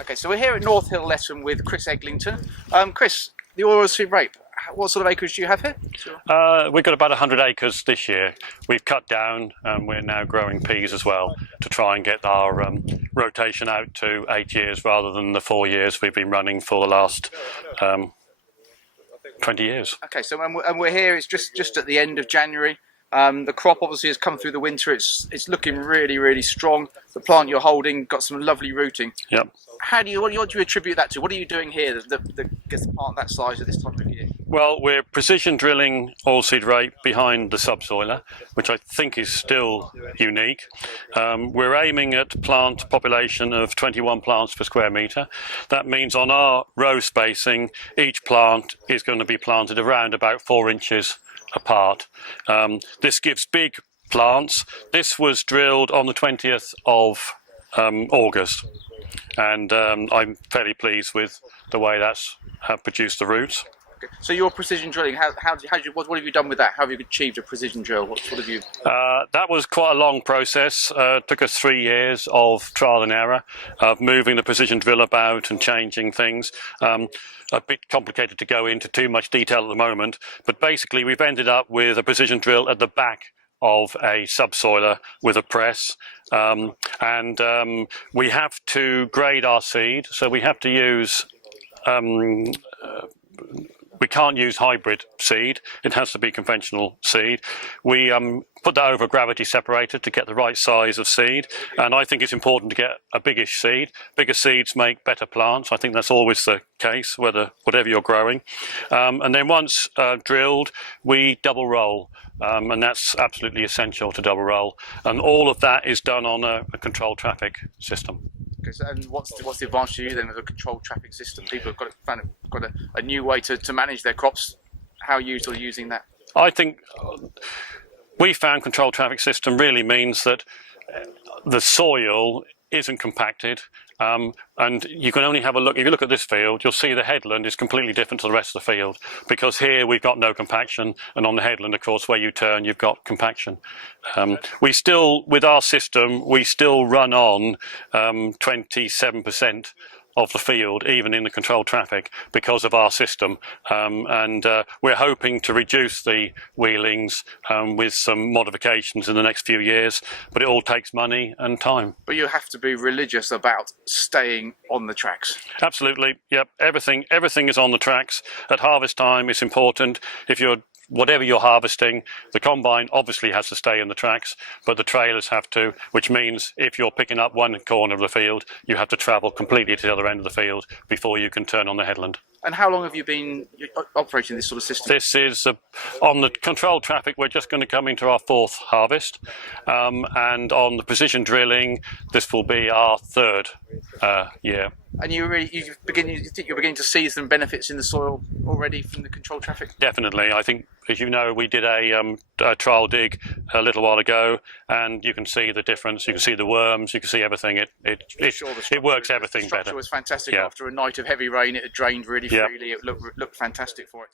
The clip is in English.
Okay, so we're here at North Hill Lesson with Chris Eglington. Chris, the oilseed rape, what sort of acres do you have here? We've got about 100 acres this year. We've cut down and we're now growing peas as well to try and get our rotation out to 8 years rather than the 4 years we've been running for the last 20 years. Okay, so and we're here, it's just at the end of January. The crop obviously has come through the winter. It's looking really, really strong. The plant you're holding got some lovely rooting. Yep. What do you attribute that to? What are you doing here that gets the plant that size at this time of year? Well, we're precision drilling oilseed rape behind the subsoiler, which I think is still unique. We're aiming at plant population of 21 plants per square metre. That means on our row spacing, each plant is going to be planted around about 4 inches apart. This gives big plants. This was drilled on the 20th of August, and I'm fairly pleased with the way that's produced the roots. Okay. So your precision drilling, what have you done with that? How have you achieved a precision drill? What have you? That was quite a long process. It took us 3 years of trial and error, of moving the precision drill about and changing things. A bit complicated to go into too much detail at the moment, but basically we've ended up with a precision drill at the back of a subsoiler with a press, and we have to grade our seed, so we have to use we can't use hybrid seed. It has to be conventional seed. We put that over a gravity separator to get the right size of seed, and I think it's important to get a biggish seed. Bigger seeds make better plants. I think that's always the case, whatever you're growing. And then once drilled, we double roll, and that's absolutely essential to double roll. And all of that is done on a controlled traffic system. And what's the advantage to you then of a controlled traffic system? People have got a new way to manage their crops. How are you sort of using that? I think we found controlled traffic system really means that the soil isn't compacted, and you can only have a look. If you look at this field, you'll see the headland is completely different to the rest of the field, because here we've got no compaction, and on the headland, of course, where you turn, you've got compaction. We still, with our system, we still run on 27% of the field, even in the controlled traffic, because of our system, and we're hoping to reduce the wheelings with some modifications in the next few years, but it all takes money and time. But you have to be religious about staying on the tracks. Absolutely, yep. Everything is on the tracks. At harvest time, it's important. Whatever you're harvesting, the combine obviously has to stay in the tracks, but the trailers have to, which means if you're picking up one corner of the field, you have to travel completely to the other end of the field before you can turn on the headland. And how long have you been operating this sort of system? This is, on the controlled traffic, we're just going to come into our 4th harvest, and on the precision drilling, this will be our 3rd year. And you think you're beginning to see some benefits in the soil already from the controlled traffic? Definitely. I think, as you know, we did a trial dig a little while ago, and you can see the difference. You can see the worms. You can see everything. It works everything better. The structure was fantastic. Yeah. After a night of heavy rain, it had drained really freely. It looked fantastic for it.